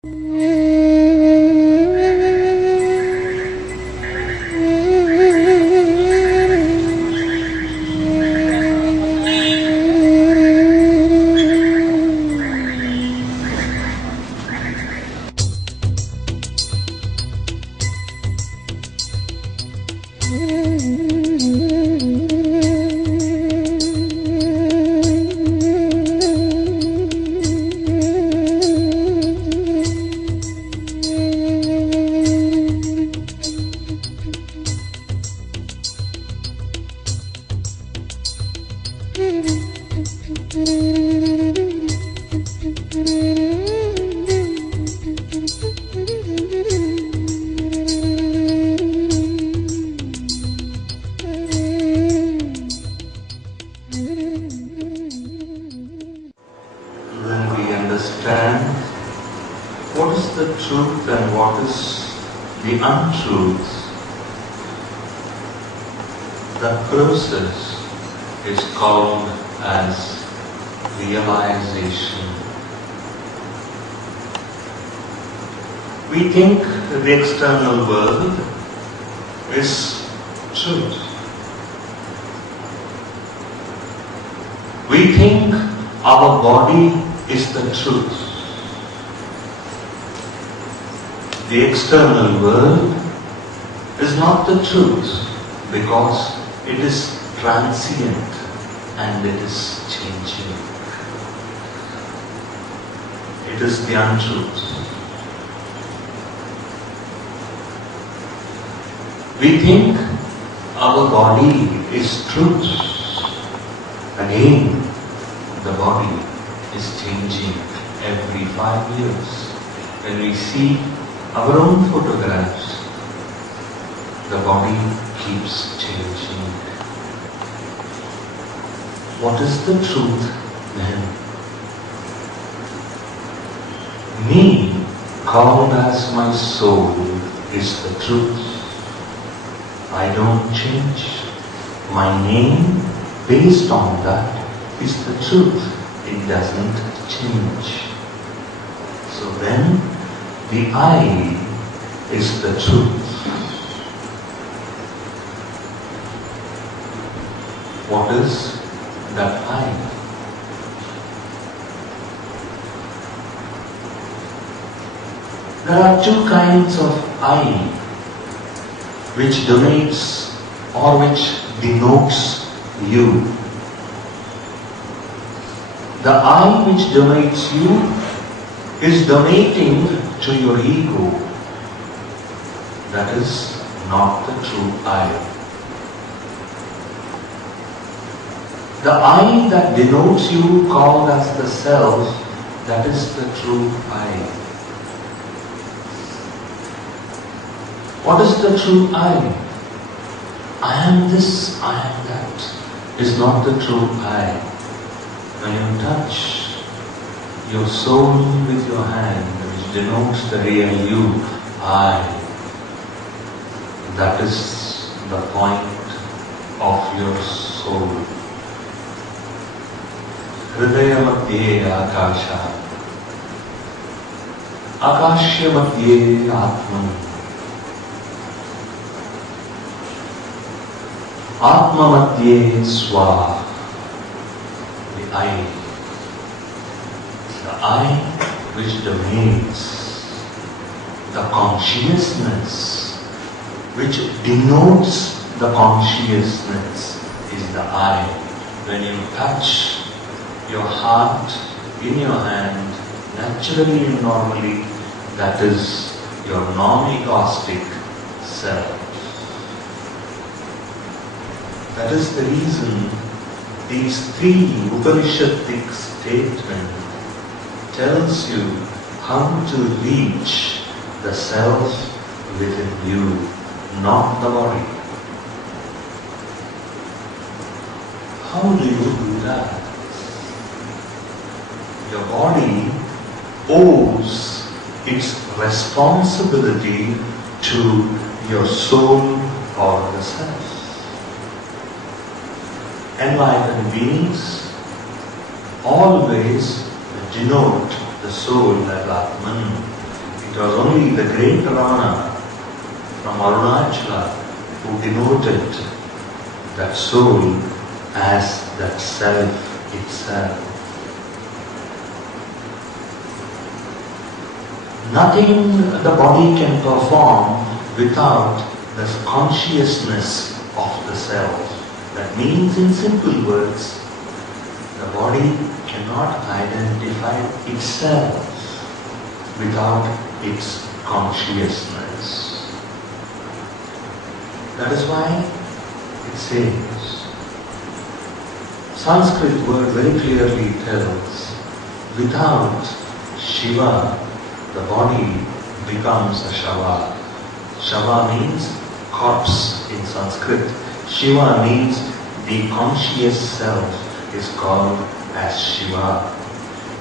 When we understand what is the truth and what is the untruth, the process is called as realization. We think the external world is truth. We think our body is the truth. The external world is not the truth because it is transient and it is changing. It is the untruth. We think our body is truth. Again, the body is changing every 5 years. When we see our own photographs, the body keeps changing. What is the truth then? Me, called as my soul, is the truth. I don't change. My name, based on that, is the truth. It doesn't change. So then, the I is the truth. What is that I? There are two kinds of I which donates or which denotes you. The I which donates you is donating to your ego. That is not the true I. The I that denotes you, called as the self, that is the true I. What is the true I? I am this, I am that, is not the true I. When you touch your soul with your hand, which denotes the real you, I, that is the point of your soul. Hridaya madhye akasha, akashya madhye atman, atma madhye swa. The I which dominates, the consciousness which denotes the consciousness is the I. When you touch your heart in your hand, naturally and normally, that is your non-egoistic self. That is the reason these three Upanishadic statements tells you how to reach the self within you, not the body. How do you do that? Your body owes its responsibility to your soul or the self. Enlightened beings always denote the soul as Atman. It was only the great Rana from Arunachala who denoted that soul as that self itself. Nothing the body can perform without the consciousness of the self. That means, in simple words, the body cannot identify itself without its consciousness. That is why it says, Sanskrit word very clearly tells, without Shiva, the body becomes a Shava. Shava means corpse in Sanskrit. Shiva means the conscious self is called as Shiva.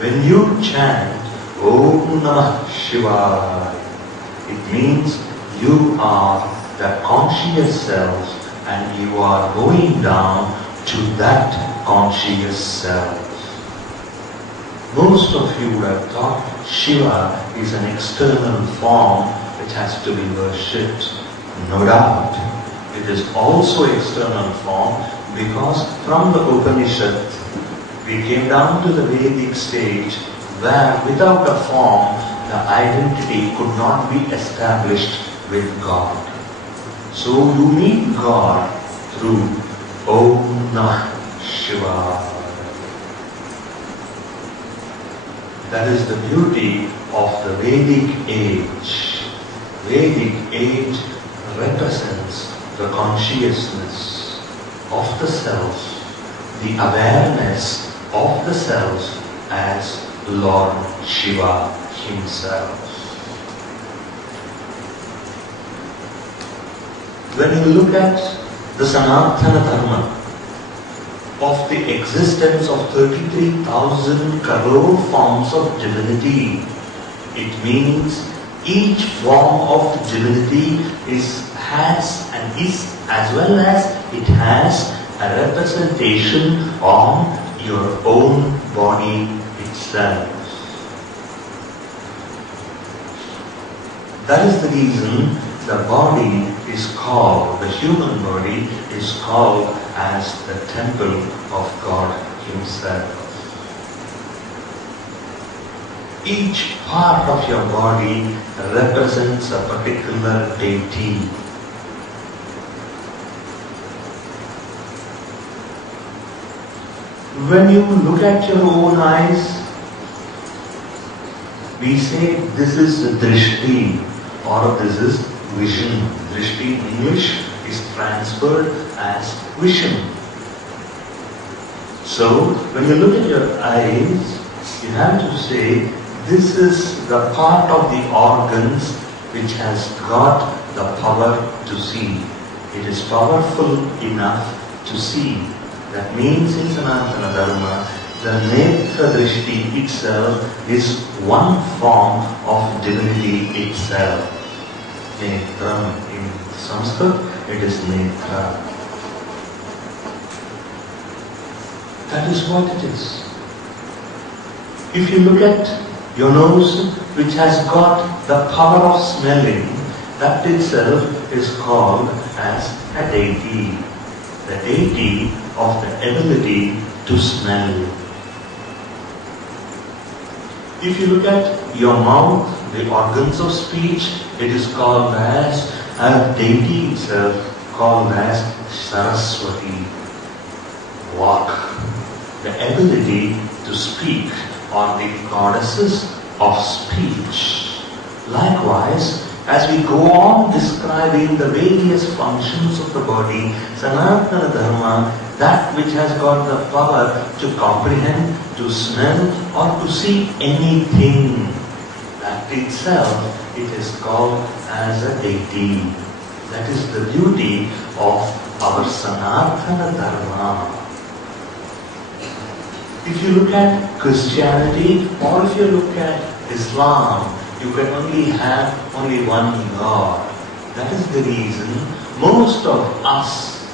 When you chant Om Namah Shivaya, it means you are the conscious self and you are going down to that conscious self. Most of you would have thought Shiva is an external form which has to be worshipped. No doubt. It is also external form because from the Upanishad we came down to the Vedic stage where without a form the identity could not be established with God. So you meet God through Om Namah Shivaya. That is the beauty of the Vedic age. Vedic age represents the consciousness of the self, the awareness of the self as Lord Shiva himself. When you look at the Sanatana Dharma of the existence of 33,000 crore forms of divinity, it means each form of divinity has and is, as well as it has a representation on your own body itself. That is the reason the body is called, the human body is called as the temple of God himself. Each part of your body represents a particular deity. When you look at your own eyes, we say this is drishti or this is vision. Drishti in English is transferred as vision. So when you look at your eyes, you have to say this is the part of the organs which has got the power to see. It is powerful enough to see. That means in Sanatana Dharma, the Netra Drishti itself is one form of divinity itself. Netram in Sanskrit, it is Netra. That is what it is. If you look at your nose, which has got the power of smelling, that itself is called as a deity. The deity of the ability to smell. If you look at your mouth, the organs of speech, it is called as a deity itself, called as Saraswati. Vak, the ability to speak, or the goddesses of speech. Likewise, as we go on describing the various functions of the body, Sanatana Dharma, that which has got the power to comprehend, to smell, or to see anything, that itself, it is called as a deity. That is the beauty of our Sanatana Dharma. If you look at Christianity, or if you look at Islam, you can only have only one God. That is the reason most of us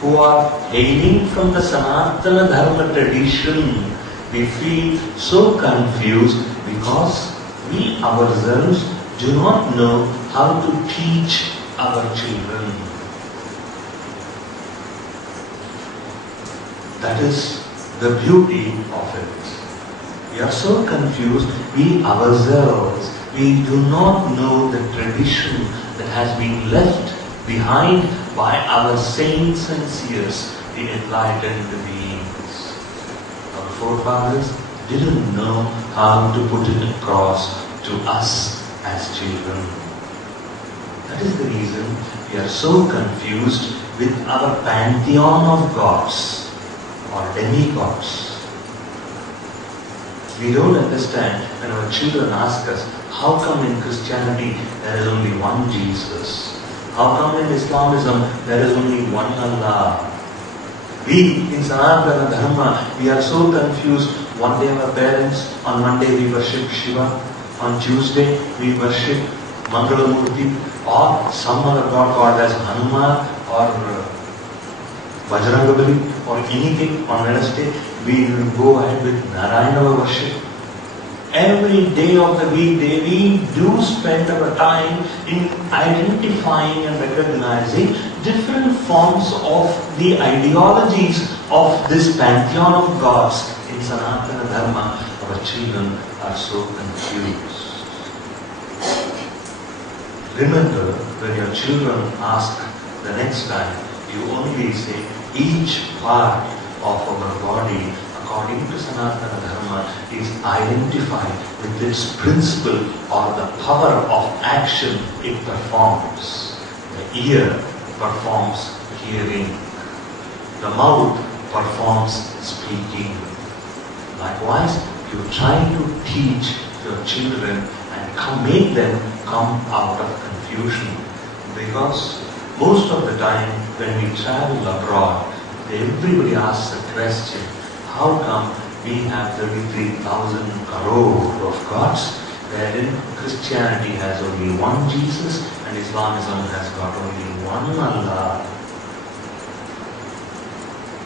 who are hailing from the Sanatana Dharma tradition, we feel so confused because we ourselves do not know how to teach our children. That is the beauty of it. We are so confused, we ourselves, we do not know the tradition that has been left behind by our saints and seers, the enlightened beings. Our forefathers didn't know how to put it across to us as children. That is the reason we are so confused with our pantheon of gods or demigods. We don't understand when our children ask us, how come in Christianity there is only one Jesus? How come in Islamism there is only one Allah? We in Sanatana Dharma, we are so confused. One day our parents, on Monday we worship Shiva, on Tuesday we worship Mangalamurti or some other god called as Hanuman or Bajrangabali or anything. On Wednesday we will go ahead with Narayana worship. Every day of the weekday we do spend our time in identifying and recognizing different forms of the ideologies of this pantheon of gods. In Sanatana Dharma, our children are so confused. Remember, when your children ask the next time, you only say each part of our body according to Sanatana Dharma is identified with its principle or the power of action it performs. The ear performs hearing. The mouth performs speaking. Likewise, you try to teach your children and make them come out of confusion. Because most of the time when we travel abroad, everybody asks a question, how come we have 33,000 crore of gods, wherein Christianity has only one Jesus and Islamism has got only one Allah?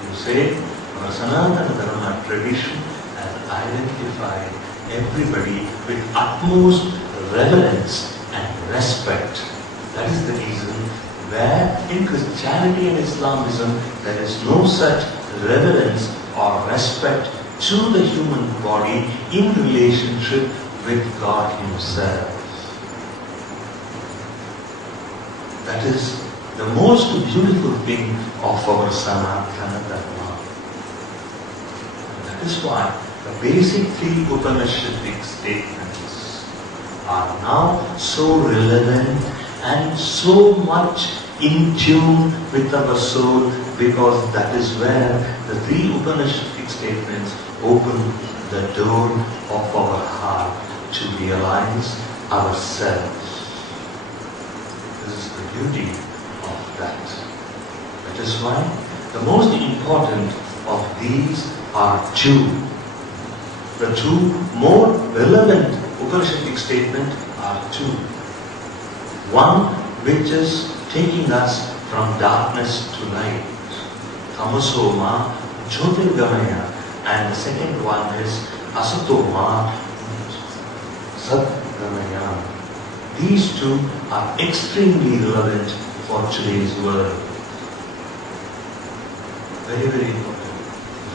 You say, our Sanatana Dharma tradition has identified everybody with utmost reverence and respect. That is the reason where in Christianity and Islamism there is no such reverence or respect to the human body in relationship with God Himself. That is the most beautiful thing of our Sanatana Dharma. That is why the basic three Upanishadic statements are now so relevant and so much in tune with our soul, because that is where the three Upanishadic statements open the door of our heart to realize ourselves. This is the beauty of that. That is why the most important of these are two. The two more relevant Upanishadic statements are two. One which is taking us from darkness to light, Tamasoma Jyotirgamaya, and the second one is Asatoma Satgamaya. These two are extremely relevant for today's world. Very, very important.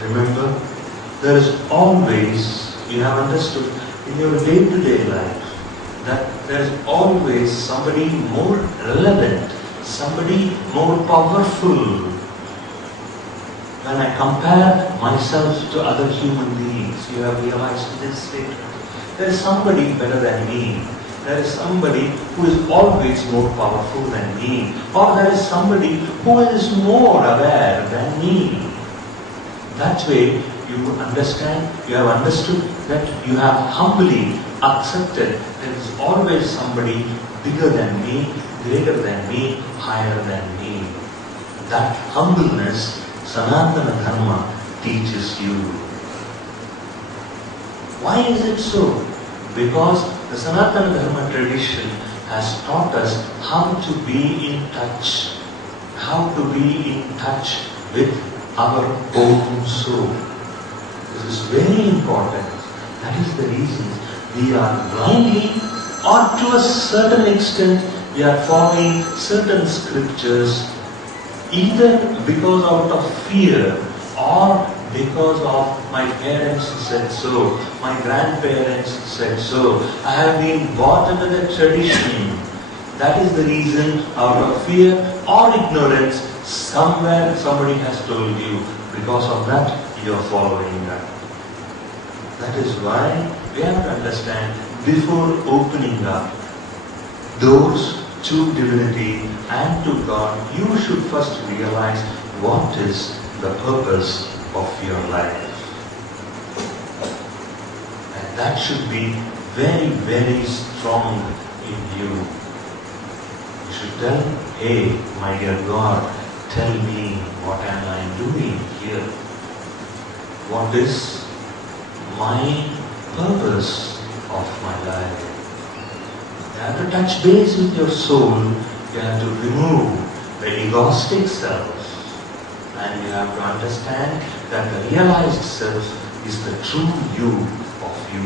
Remember, there is always, you have understood in your day-to-day life, that there is always somebody more relevant, somebody more powerful. When I compare myself to other human beings, you have realized this statement. There is somebody better than me. There is somebody who is always more powerful than me. Or there is somebody who is more aware than me. That way, you understand, you have understood that you have humbly accepted there is always somebody bigger than me, greater than me, higher than me. That humbleness, Sanatana Dharma teaches you. Why is it so? Because the Sanatana Dharma tradition has taught us how to be in touch, with our own soul. This is very important. That is the reason we are blindly or to a certain extent we are following certain scriptures either because out of fear or because of my parents said so, my grandparents said so. I have been brought into the tradition. That is the reason, out of fear or ignorance, somewhere somebody has told you. Because of that, you are following that. That is why we have to understand, before opening up doors to divinity and to God, you should first realize what is the purpose of your life. And that should be very, very strong in you. You should tell, hey, my dear God, tell me what am I doing here? What is my purpose of my life? You have to touch base with your soul. You have to remove the egoistic self. And you have to understand that the realized self is the true you of you.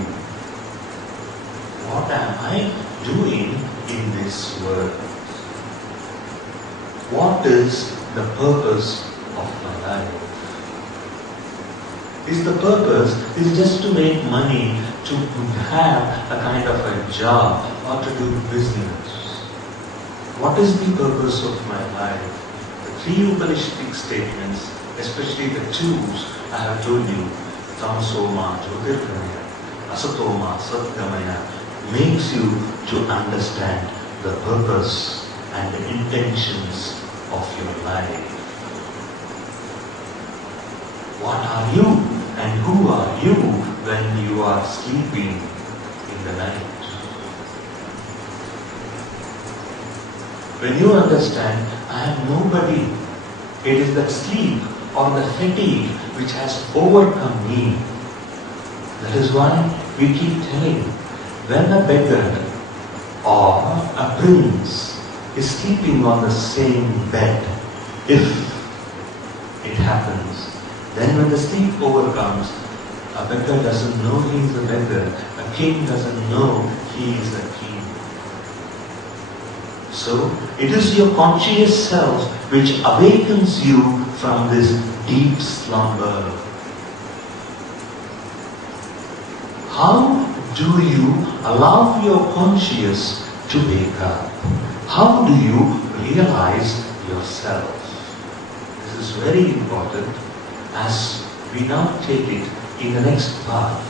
What am I doing in this world? What is the purpose of my life? Is the purpose just to make money, to have a kind of a job or to do business? What is the purpose of my life? The 3 Upanishadic statements, especially the 2s I have told you, Tamasoma, Jyotirgamaya, Asatoma, Satgamaya, makes you to understand the purpose and the intentions of your life. What are you and who are you when you are sleeping in the night? When you understand, I am nobody, it is that sleep or the fatigue which has overcome me. That is why we keep telling, when a beggar or a prince is sleeping on the same bed, if it happens, then when the sleep overcomes, a beggar doesn't know he is a beggar, a king doesn't know he is a king. So, it is your conscious self which awakens you from this deep slumber. How do you allow your conscious to wake up? How do you realize yourself? This is very important as we now take it in the next part.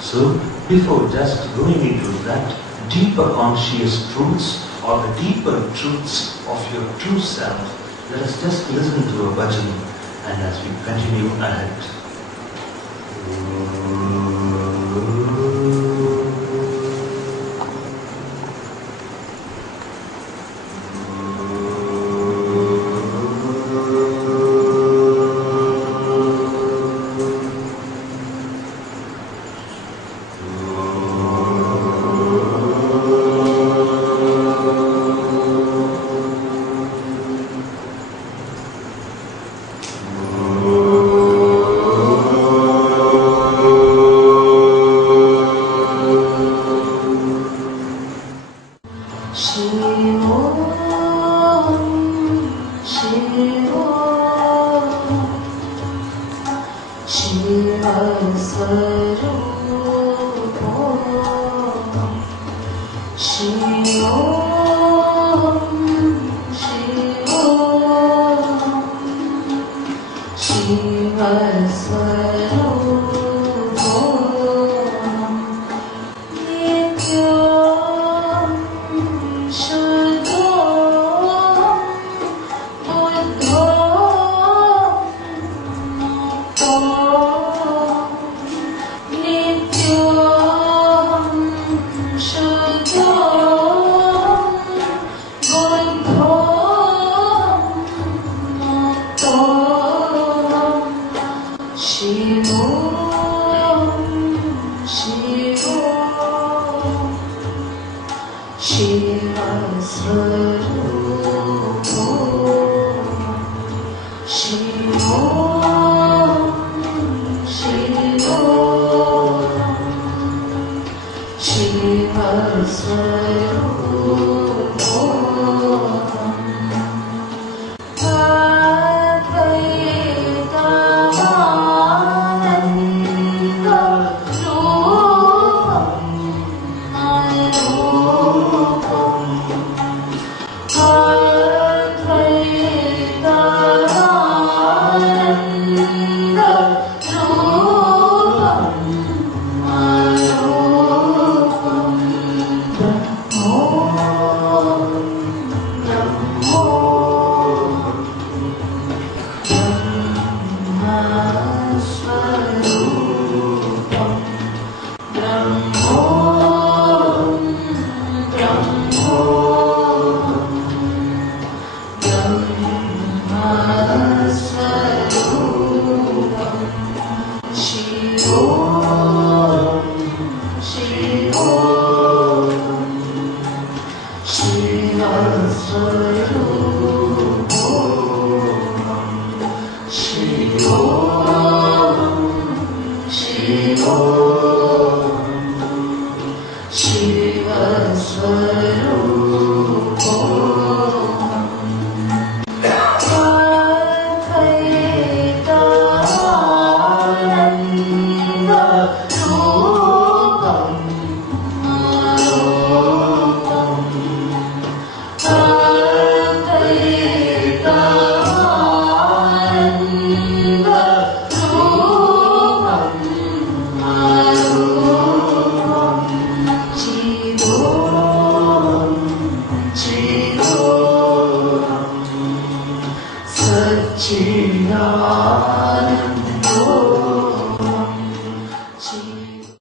So, before just going into that deeper conscious truths or the deeper truths of your true self, let us just listen to a bhajan, and as we continue ahead. Shiva Swarup